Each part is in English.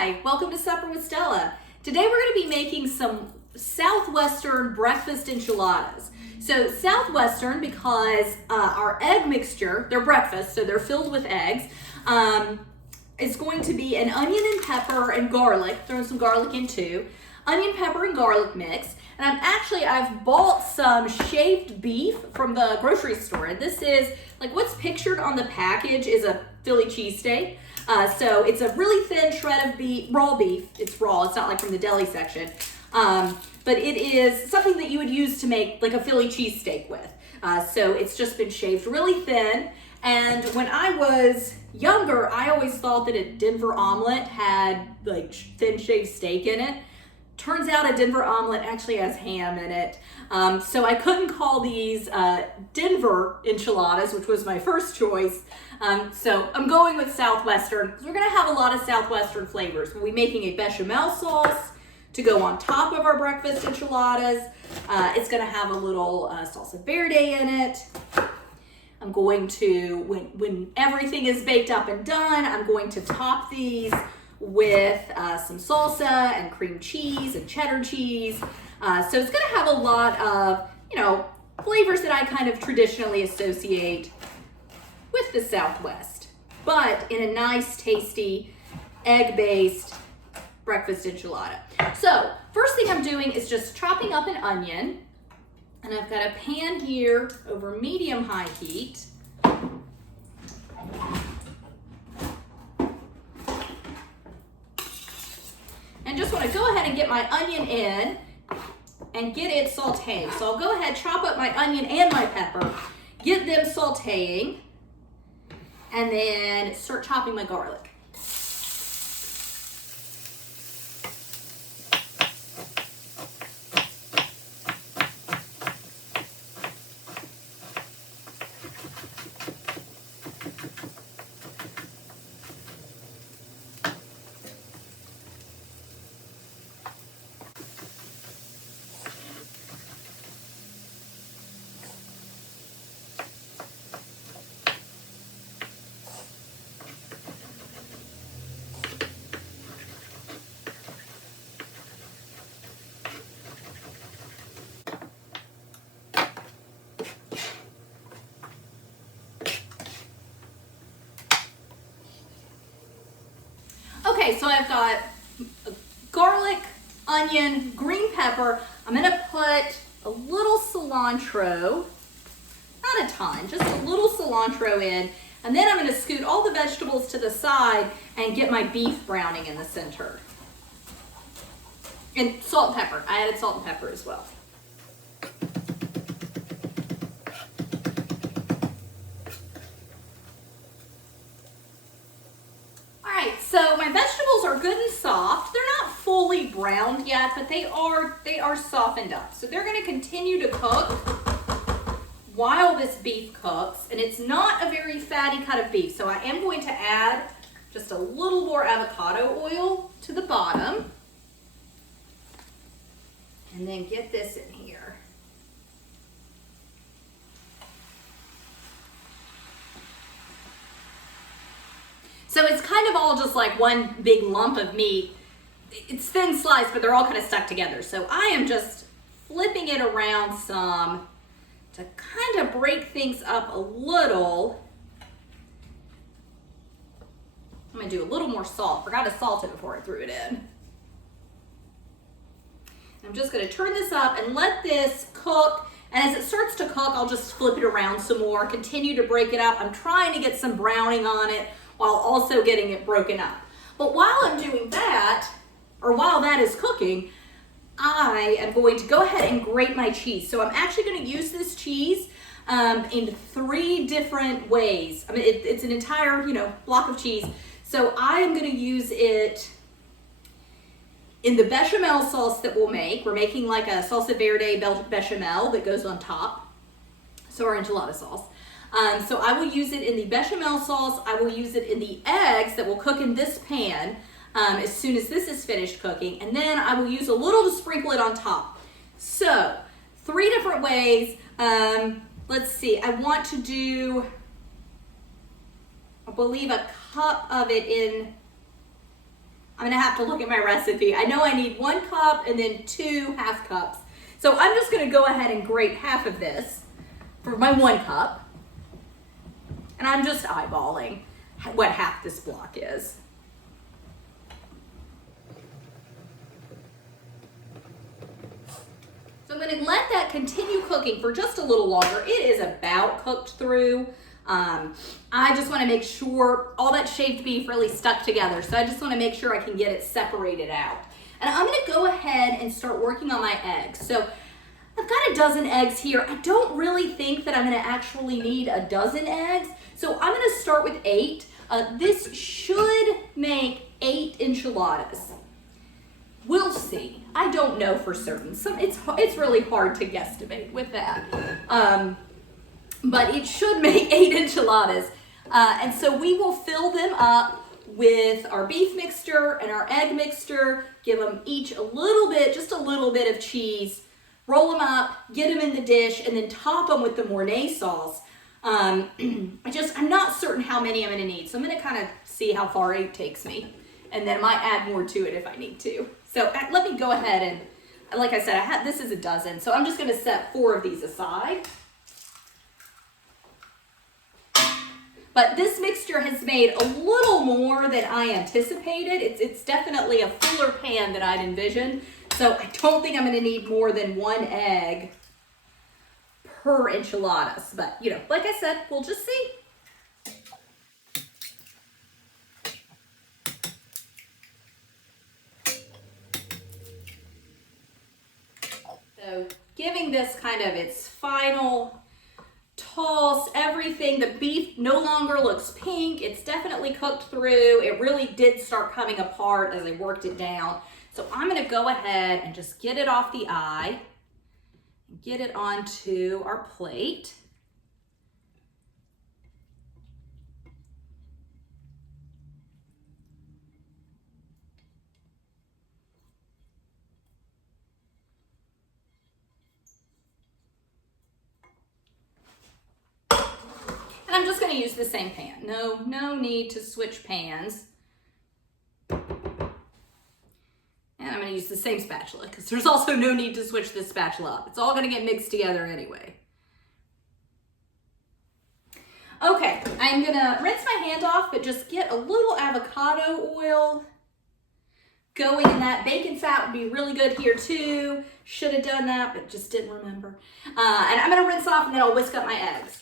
Hi, welcome to Supper with Stella. Today we're going to be making some Southwestern breakfast enchiladas. So Southwestern because our egg mixture, they're breakfast, so they're filled with eggs, is going to be an onion and pepper and garlic, throwing some garlic in too, onion, pepper, and garlic mix. And I've bought some shaved beef from the grocery store. And this is, like what's pictured on the package is a Philly cheesesteak. So it's a really thin shred of beef, raw beef. It's raw, it's not like from the deli section. But it is something that you would use to make like a Philly cheesesteak with. So it's just been shaved really thin. And when I was younger, I always thought that a Denver omelet had like thin shaved steak in it. Turns out a Denver omelet actually has ham in it. So I couldn't call these Denver enchiladas, which was my first choice. So I'm going with Southwestern because we're gonna have a lot of Southwestern flavors. We'll be making a bechamel sauce to go on top of our breakfast enchiladas. It's gonna have a little salsa verde in it. I'm going to, when everything is baked up and done, I'm going to top these with some salsa and cream cheese and cheddar cheese. So it's gonna have a lot of, flavors that I kind of traditionally associate with the Southwest, but in a nice, tasty, egg-based breakfast enchilada. So first thing I'm doing is just chopping up an onion, and I've got a pan here over medium-high heat. And just want to go ahead and get my onion in and get it sauteing. So I'll go ahead, chop up my onion and my pepper, get them sauteing, and then start chopping my garlic. Okay, so I've got garlic, onion, green pepper. I'm gonna put a little cilantro, not a ton, just a little cilantro in, and then I'm gonna scoot all the vegetables to the side and get my beef browning in the center. And salt and pepper, I added salt and pepper as well. So my vegetables are good and soft. They're not fully browned yet, but they are softened up. So they're gonna continue to cook while this beef cooks, and it's not a very fatty cut of beef. So I am going to add just a little more avocado oil to the bottom, and then get this in here. So it's kind of all just like one big lump of meat. It's thin sliced, but they're all kind of stuck together. So I am just flipping it around some to kind of break things up a little. I'm gonna do a little more salt. Forgot to salt it before I threw it in. I'm just gonna turn this up and let this cook. And as it starts to cook, I'll just flip it around some more, continue to break it up. I'm trying to get some browning on it while also getting it broken up. But while I'm doing that, or while that is cooking, I am going to go ahead and grate my cheese. So I'm actually gonna use this cheese in 3 different ways. I mean, it's an entire, block of cheese. So I am gonna use it in the bechamel sauce that we'll make. We're making like a salsa verde bechamel that goes on top. So our enchilada sauce. So I will use it in the bechamel sauce. I will use it in the eggs that will cook in this pan as soon as this is finished cooking. And then I will use a little to sprinkle it on top. So 3 different ways. Let's see, I want to do, I believe, a cup of it in I'm gonna have to look at my recipe. I know I need 1 cup and then 2 half cups. So I'm just gonna go ahead and grate half of this for my 1 cup. And I'm just eyeballing what half this block is. So I'm gonna let that continue cooking for just a little longer. It is about cooked through. I just wanna make sure all that shaved beef really stuck together. So I just wanna make sure I can get it separated out. And I'm gonna go ahead and start working on my eggs. So I've got a dozen eggs here. I don't really think that I'm gonna actually need a dozen eggs. So I'm gonna start with 8. This should make 8 enchiladas. We'll see. I don't know for certain. It's really hard to guesstimate with that. But it should make 8 enchiladas. And so we will fill them up with our beef mixture and our egg mixture, give them each a little bit, just a little bit of cheese, roll them up, get them in the dish, and then top them with the Mornay sauce. I'm not certain how many I'm gonna need, so I'm gonna kind of see how far 8 takes me, and then I might add more to it if I need to. So let me go ahead and, like I said, this is a dozen, so I'm just gonna set 4 of these aside. But this mixture has made a little more than I anticipated. It's definitely a fuller pan than I'd envisioned. So I don't think I'm gonna need more than 1 egg per enchiladas. But you know, like I said, we'll just see. So giving this kind of its final toss, everything. The beef no longer looks pink. It's definitely cooked through. It really did start coming apart as I worked it down. So I'm gonna go ahead and just get it off the eye, get it onto our plate. And I'm just gonna use the same pan. No need to switch pans. And I'm gonna use the same spatula because there's also no need to switch this spatula up. It's all gonna get mixed together anyway. Okay, I'm gonna rinse my hand off, but just get a little avocado oil going in that. Bacon fat would be really good here too. Should have done that, but just didn't remember. And I'm gonna rinse off and then I'll whisk up my eggs.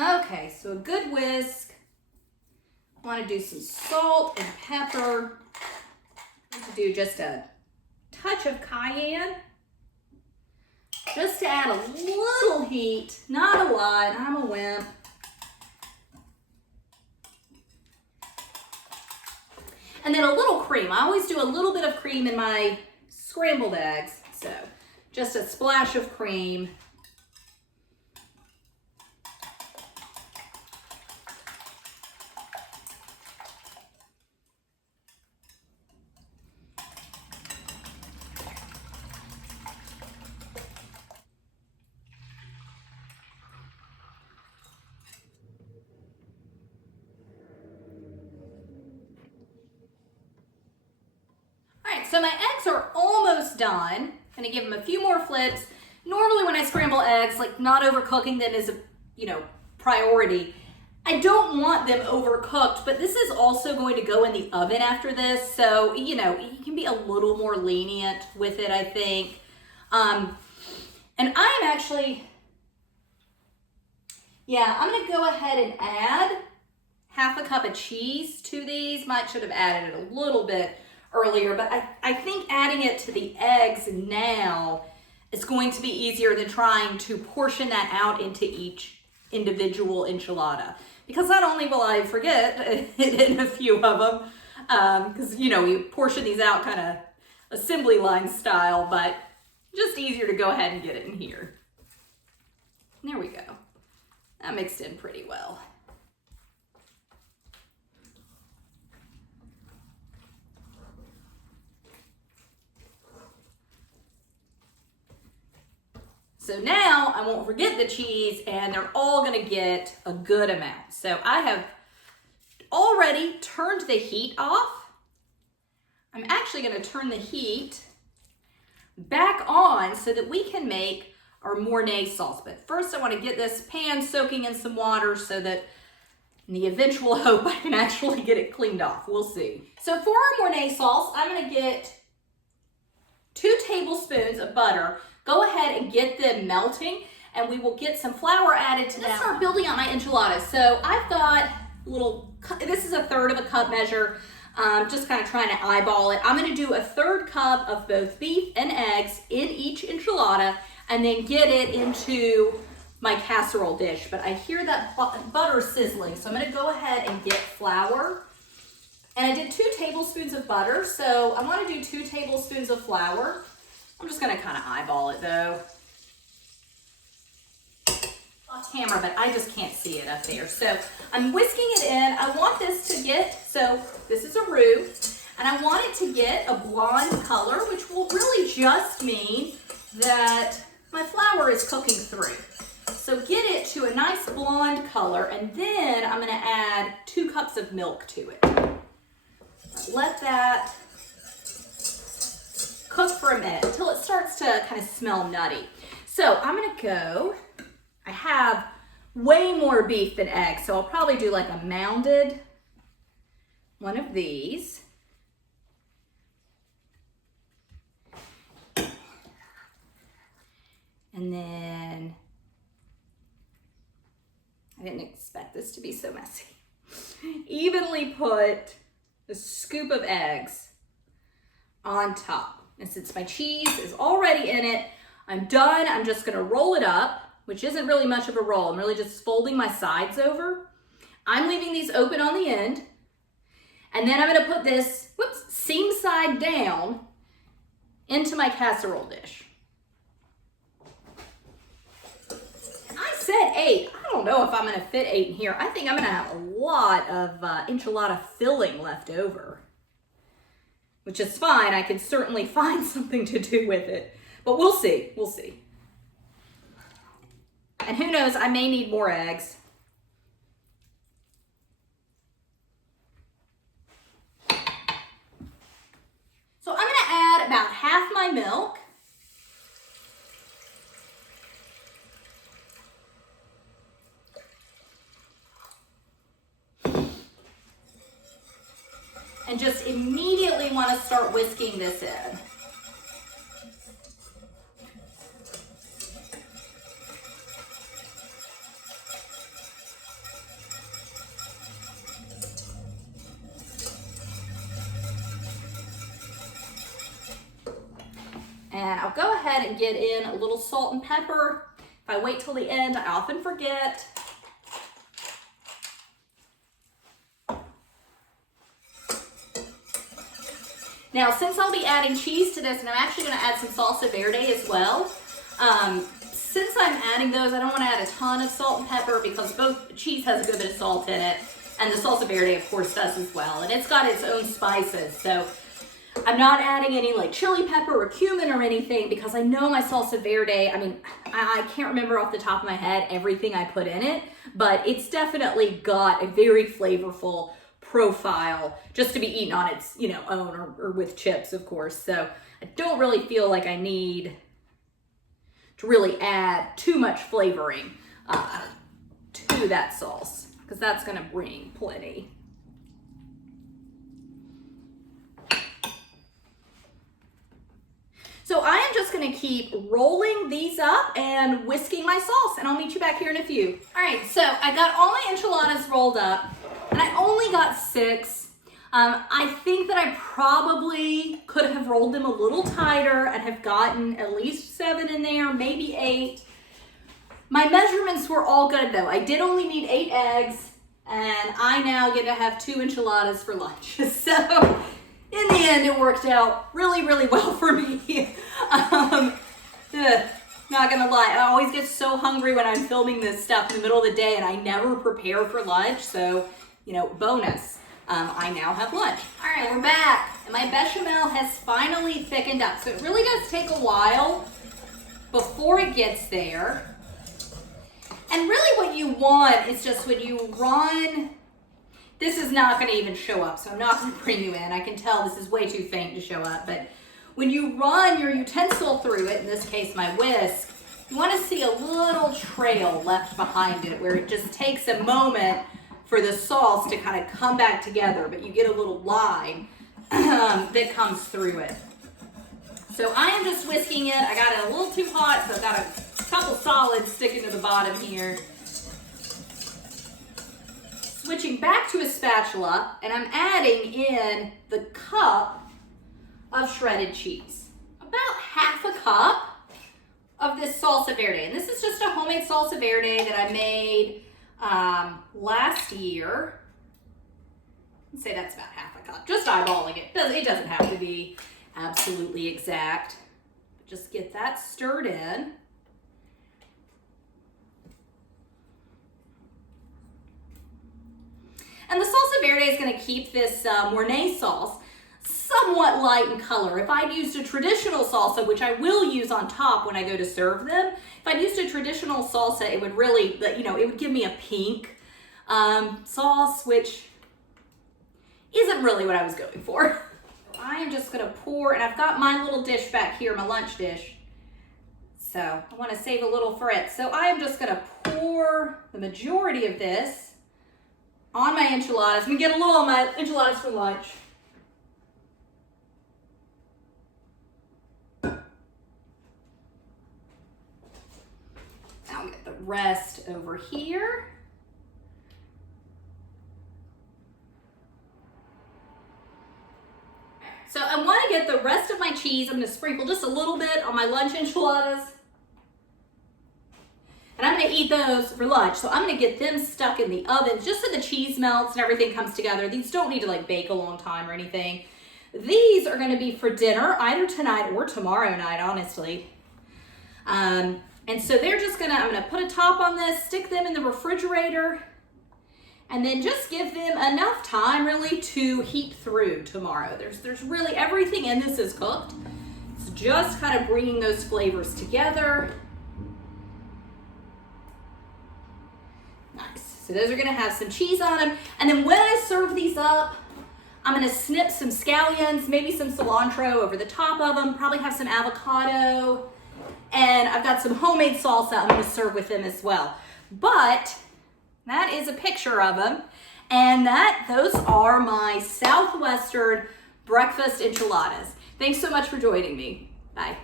Okay, so a good whisk. I want to do some salt and pepper. I'm going to do just a touch of cayenne, just to add a little heat, not a lot. I'm a wimp. And then a little cream. I always do a little bit of cream in my scrambled eggs, so just a splash of cream. So my eggs are almost done. I'm gonna give them a few more flips. Normally when I scramble eggs, like not overcooking them is a priority. I don't want them overcooked, but this is also going to go in the oven after this. So, you can be a little more lenient with it, I think. And I'm actually, I'm gonna go ahead and add half a cup of cheese to these. Should have added it a little bit earlier, but I think adding it to the eggs now is going to be easier than trying to portion that out into each individual enchilada. Because not only will I forget in a few of them, because we portion these out kind of assembly line style, but just easier to go ahead and get it in here. There we go. That mixed in pretty well. So now I won't forget the cheese, and they're all gonna get a good amount. So I have already turned the heat off. I'm actually gonna turn the heat back on so that we can make our Mornay sauce. But first I wanna get this pan soaking in some water so that in the eventual hope I can actually get it cleaned off. We'll see. So for our Mornay sauce, I'm gonna get 2 tablespoons of butter. Go ahead and get them melting, and we will get some flour added to that. Let's start building out my enchiladas. So I've got this is 1/3 of a cup measure. Just kind of trying to eyeball it. I'm gonna do 1/3 cup of both beef and eggs in each enchilada, and then get it into my casserole dish. But I hear that butter sizzling, so I'm gonna go ahead and get flour. And I did 2 tablespoons of butter, so I wanna do 2 tablespoons of flour. I'm just gonna kind of eyeball it though. Off camera, but I just can't see it up there. So I'm whisking it in. I want this to get, so this is a roux, and I want it to get a blonde color, which will really just mean that my flour is cooking through. So get it to a nice blonde color, and then I'm gonna add 2 cups of milk to it. Let that cook for a minute until it starts to kind of smell nutty. So I'm gonna go, I have way more beef than eggs, so I'll probably do like a mounded one of these. And then, I didn't expect this to be so messy. Evenly put a scoop of eggs on top. And since my cheese is already in it, I'm done. I'm just gonna roll it up, which isn't really much of a roll. I'm really just folding my sides over. I'm leaving these open on the end. And then I'm gonna put this, seam side down into my casserole dish. I said 8. I don't know if I'm gonna fit 8 in here. I think I'm gonna have a lot of enchilada filling left over, which is fine. I can certainly find something to do with it, but we'll see, we'll see. And who knows, I may need more eggs. So I'm gonna add about half my milk. And just immediately want to start whisking this in. And I'll go ahead and get in a little salt and pepper. If I wait till the end, I often forget. Now, since I'll be adding cheese to this, and I'm actually gonna add some salsa verde as well, since I'm adding those, I don't wanna add a ton of salt and pepper because both cheese has a good bit of salt in it, and the salsa verde, of course, does as well. And it's got its own spices, so I'm not adding any like chili pepper or cumin or anything because I know my salsa verde, I mean, I can't remember off the top of my head everything I put in it, but it's definitely got a very flavorful profile just to be eaten on its, own or with chips, of course. So I don't really feel like I need to really add too much flavoring to that sauce because that's gonna bring plenty. So I am just gonna keep rolling these up and whisking my sauce, and I'll meet you back here in a few. All right, so I got all my enchiladas rolled up, and I only got 6. I think that I probably could have rolled them a little tighter and have gotten at least 7 in there, maybe 8. My measurements were all good though. I did only need 8 eggs, and I now get to have 2 enchiladas for lunch. So in the end, it worked out really, really well for me. Not gonna lie, I always get so hungry when I'm filming this stuff in the middle of the day, and I never prepare for lunch, so bonus. I now have lunch. All right, we're back, and my bechamel has finally thickened up. So it really does take a while before it gets there. you want is just when you run, this is not going to even show up, so I'm not going to bring you in. I can tell this is way too faint to show up, but when you run your utensil through it, in this case my whisk, you want to see a little trail left behind it where it just takes a moment for the sauce to kind of come back together, but you get a little line that comes through it. So I am just whisking it. I got it a little too hot, so I've got a couple solids sticking to the bottom here. Switching back to a spatula, and I'm adding in the cup of shredded cheese. About half a cup of this salsa verde. And this is just a homemade salsa verde that I made last year. I'd say that's about half a cup. Just eyeballing it. It doesn't have to be absolutely exact. Just get that stirred in. And the salsa verde is going to keep this Mornay sauce somewhat light in color. If I'd used a traditional salsa, which I will use on top when I go to serve them, if I'd used a traditional salsa, it would really, it would give me a pink sauce, which isn't really what I was going for. I am just going to pour, and I've got my little dish back here, my lunch dish. So I want to save a little for it. So I am just going to pour the majority of this on my enchiladas. I'm going to get a little on my enchiladas for lunch. I'll get the rest over here. So I want to get the rest of my cheese. I'm going to sprinkle just a little bit on my lunch enchiladas. And I'm going to eat those for lunch. So I'm going to get them stuck in the oven just so the cheese melts and everything comes together. These don't need to bake a long time or anything. These are going to be for dinner either tonight or tomorrow night, honestly. And so they're just I'm going to put a top on this, stick them in the refrigerator, and then just give them enough time really to heat through tomorrow. There's really everything in this is cooked. It's just kind of bringing those flavors together. Nice. So those are going to have some cheese on them. And then when I serve these up, I'm going to snip some scallions, maybe some cilantro over the top of them, probably have some avocado, and I've got some homemade salsa I'm going to serve with them as well. But that is a picture of them, and those are my Southwestern breakfast enchiladas. Thanks so much for joining me. Bye.